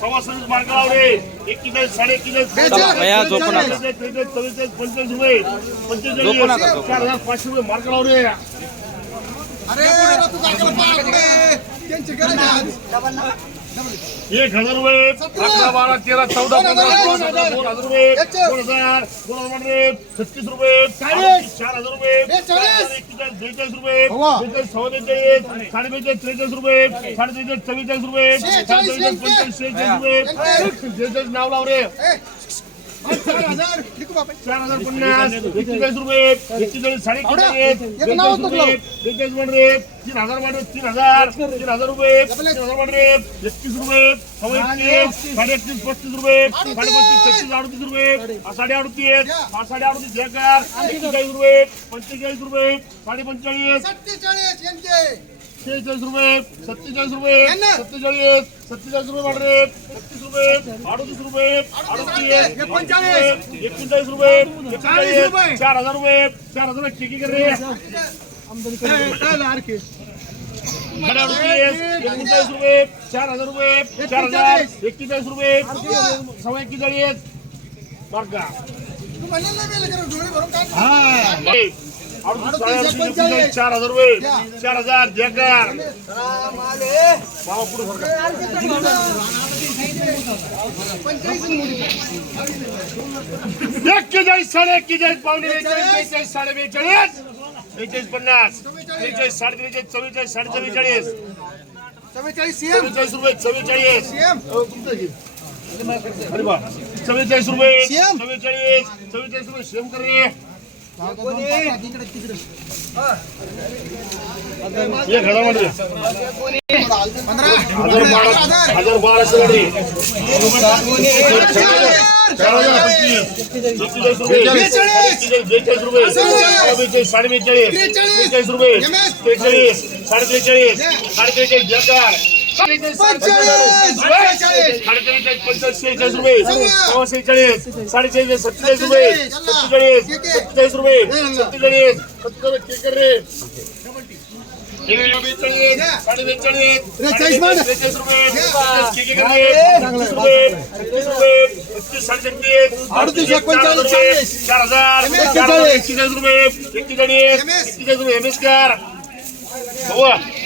सव्वा सव्वीस मार्क लावले एक्केचाळीस साडे नका. त्रेचाळीस, चव्वेचाळीस पंचेचाळीस रुपये. पंचेचाळीस चार हजार पाचशे रुपये आज. एक हजार रुपये. अकरा बारा तेरा चौदा पंधरा दोन हजार रुपये. दोन हजार दोन हजार रुपये. छत्तीस रुपये. चार हजार रुपये. बेचाळीस रुपये बेचाळीस सव्वा बेचाळीस साडे बेचाळीस त्रेचाळीस रुपये साडे त्रेचाळीस चव्वेचाळीस रुपये साडे चव्वेचाळीस पंचेचाळीस शेहेचाळीस रुपये. शेहेचाळीस नाव लाव रे. चार हजार. पन्नास एक्केचाळीस रुपये एक्केचाळीस साडे एक्केचाळीस रुपये बेचाळीस वन रे तीन हजार वन तीन हजार तीन हजार रुपये तीन हजार वन रे एकतीस रुपये सव्वा एकतीस साडे एकतीस पस्तीस रुपये साडे पस्तीस छत्तीस अडतीस रुपये साडे अडतीस पाच साडे अडतीस एकर एक्केचाळीस रुपये पंचेचाळीस रुपये साडे पंचेचाळीस शेहेचाळीस रुपये सत्तेचाळीस रुपये. सत्तेचाळीस सत्तेचाळीस रुपये वाढले. छत्तीस रुपये अडतीस रुपये अडतीस एकोणचाळीस. एकोणचाळीस रुपये चाळीस रुपये. एकेचाळीस चार हजार रुपये चार हजार ठेकी कर. रे एकोणचाळीस रुपये चार हजार रुपये चार हजार एक्केचाळीस रुपये सव्वा एक्केचाळीस. मार्का. तू चार हजार रुपये चार हजार जगार एक्केचाळीस साडे एक्केचाळीस पावणे बेचाळीस बेचाळीस साडे बेचाळीस बेचाळीस पन्नास बेचाळीस साडे त्रेचाळीस चव्वेचाळीस साडे चव्वेचाळीस चव्वेचाळीस रुपये चव्वेचाळीस चव्वेचाळीस रुपये. चव्वेचाळीस चव्वेचाळीस रुपये सेम कर हजार बाराशे चार हजार रुपये बेचाळीस. रुपये बेचाळीस. साडे बेचाळीस त्रेचाळीस. बेचाळीस रुपये त्रेचाळीस साडे त्रेचाळीस साडे त्रेचाळीस जगार पंचेचाळीस. रुपये. शेहेचाळीस साडेचाळीस सत्तेचाळीस रुपये. सत्तेचाळीस. सत्तेचाळीस सत्तेचाळीस रुपये. सत्तेचाळीस रे. बेचाळीस रुपये. चार हजार एम एस चार हजार चाळीस. एक्केचाळीस रुपये एस. एक्केचाळीस रुपये एम एस कार.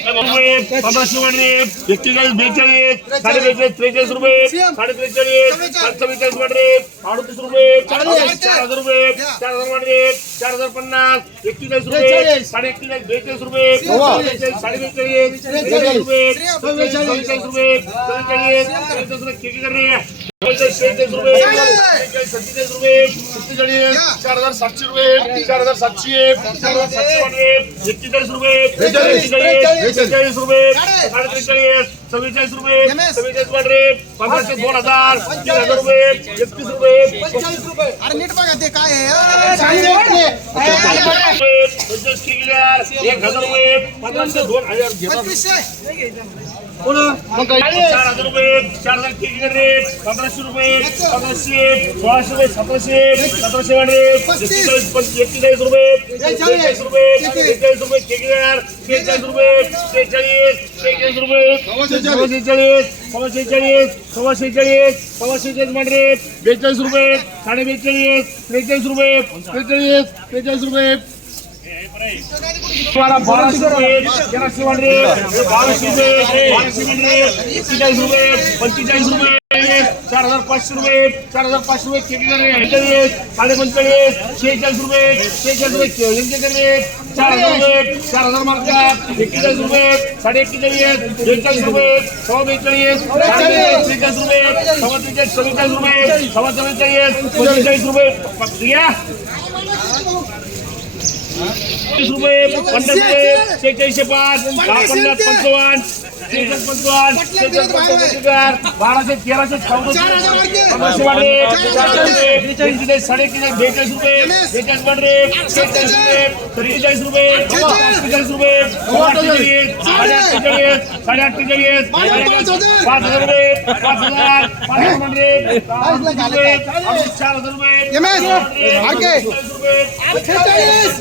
पंधराशे एक्केचाळीस बेचाळीस साडे बेचाळीस त्रेचाळीस रुपये साडे त्रेचाळीस साडे चव्वेचाळीस वाढले अडतीस रुपये चार हजार रुपये चार हजार वाढले चार हजार पन्नास एक्केचाळीस रुपये साडे एक्केचाळीस बेचाळीस रुपये बेचाळीस साडे बेचाळीस बेचाळीस रुपये चव्वेचाळीस रुपये चव्वेचाळीस चव्वेचाळीस रुपये किती कर रुपये सत्तेचाळीस रुपये सत्तेचाळीस चार हजार सातशे रुपये चार हजार सातशे चार हजार सातशे एक्केचाळीस रुपये बेचाळीस. रुपये साडे त्रेचाळीस चव्वेचाळीस रुपये चव्वेचाळीस वाढले पंधराशे दोन हजार तीन हजार रुपये एकतीस रुपये. पंचेचाळीस रुपये. अरे नीट बघा ते काय चाळीस रुपये. एक हजार रुपये पंधराशे दोन हजार. चार हजार रुपये चार हजार रेट पंधराशे रुपये पंधराशे सोळाशे रुपये सतराशे सतराशे वाढले एक्केचाळीस पंच- एक्केचाळीस रुपये बेचाळीस. रुपये बेचाळीस रुपये किलोग्रॅम शेहेचाळीस रुपये शेहेचाळीस शेहेचाळीस रुपये. सव्वा शेहेचाळीस सव्वा शेहेचाळीस सव्वा शेहेचाळीस सव्वा शेहेचाळीस वाढले बेचाळीस रुपये साडे बेचाळीस त्रेचाळीस रुपये त्रेचाळीस त्रेचाळीस रुपये. पंचेचाळीस रुपये चार हजार पाचशे रुपये चार हजार पाचशे रुपये केली करे बेचाळीस साडे पंचेचाळीस शेहेचाळीस रुपये शेहेचाळीस रुपये यांचे करे चार हजार रुपये चार हजार मार्का एक्केचाळीस रुपये साडे एक्केचाळीस बेचाळीस रुपये सव्वा बेचाळीस साडे बेचाळीस त्रेचाळीस रुपये सव्वा त्रेचाळीस चव्वेचाळीस रुपये सव्वा चव्वेचाळीस पंचेचाळीस रुपये. या तीस रुपये पन्नास रुपये शेहेचाळीसशे पाच दहा पन्नास पंचावन्न त्रेचाळीस पंचावन्न शेहेचाळीस पंचावन्न बाराशे तेराशे चौदाशे पंधराशे वाढले चारशे रुपये बेचाळीस साडे एकशे बेचाळीस रुपये बेचाळीस वाढले शेहेचाळीस रुपये त्रेचाळीस रुपये अठ्ठेचाळीस रुपये अठ्ठेचाळीस साडे अठ्ठेचाळीस साडे अठ्ठेचाळीस पाच हजार। रुपये पाच हजार। पाच हजार वाढले चार हजार रुपये। M S. R K. चाळीस रुपये अठ्ठेचाळीस.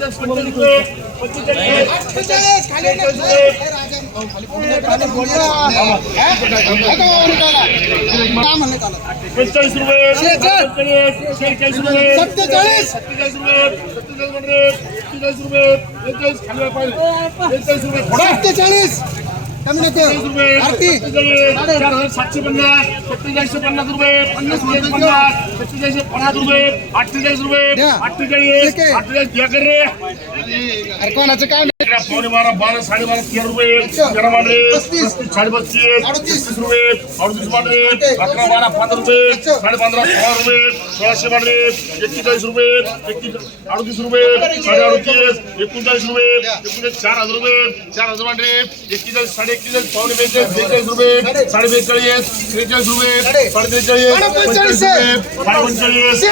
पंचेचाळीस रुपये। पंचेचाळीस रुपये. शेहेचाळीस. रुपये. सत्तेचाळीस. सत्तेचाळीस रुपये. सत्तेचाळीस रुपये. एक्केचाळीस रुपये. बेचाळीस खाली वर पाहिजे. बेचाळीस रुपये. सत्तेचाळीस. सातशे पन्नास. सत्तेचाळीसशे पन्नास रुपये. पन्नास रुपये पन्नास. सत्तेचाळीसशे पन्नास रुपये. अठ्ठेचाळीस रुपये. अठ्ठेचाळीस. अरे कोणाचं काम आहे? इकडे पावणे बारा बारा साडेबारा तेरा रुपये तेरा मांडरे पस्तीस. पस्तीस साडे पस्तीस रुपये अडतीस मांडरे अकरा बारा पंधरा रुपये साडे पंधरा सोळा रुपये सोळाशे मांडरे एक्केचाळीस रुपये एक्केच अडतीस रुपये साडे अडतीस एकोणचाळीस रुपये एकोणचाळीस चार हजार रुपये चार हजार मांडरे एक्केचाळीस साडे एक्केचाळीस पावणे बेचाळीस बेचाळीस रुपये साडे बेचाळीस त्रेचाळीस रुपये साडे त्रेचाळीस साडे पंचेचाळीस.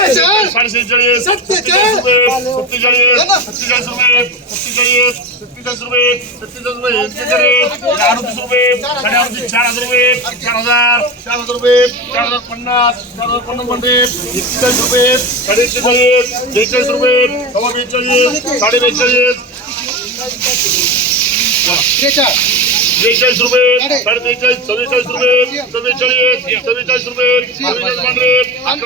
साडे शेहेचाळीस सत्तेचाळीस. रुपये सत्तेचाळीस सत्तेचाळीस रुपये सत्तेचाळीस सत्तेचाळीस रुपये सत्तेचाळीस रुपये एक्केचाळीस अडतीस रुपये साडे अडतीस चार हजार रुपये चार हजार चार हजार रुपये चार हजार पन्नास चार हजार पन्नास म्हणजे एक्केचाळीस रुपये साडे एक्केचाळीस बेचाळीस रुपये सव्वा बेचाळीस साडे बेचाळीस त्रेचाळीस. बेचाळीस रुपये साडे बेचाळीस चव्वेचाळीस रुपये चव्वेचाळीस चव्वेचाळीस रुपये चव्वेचाळीस म्हणजे अकरा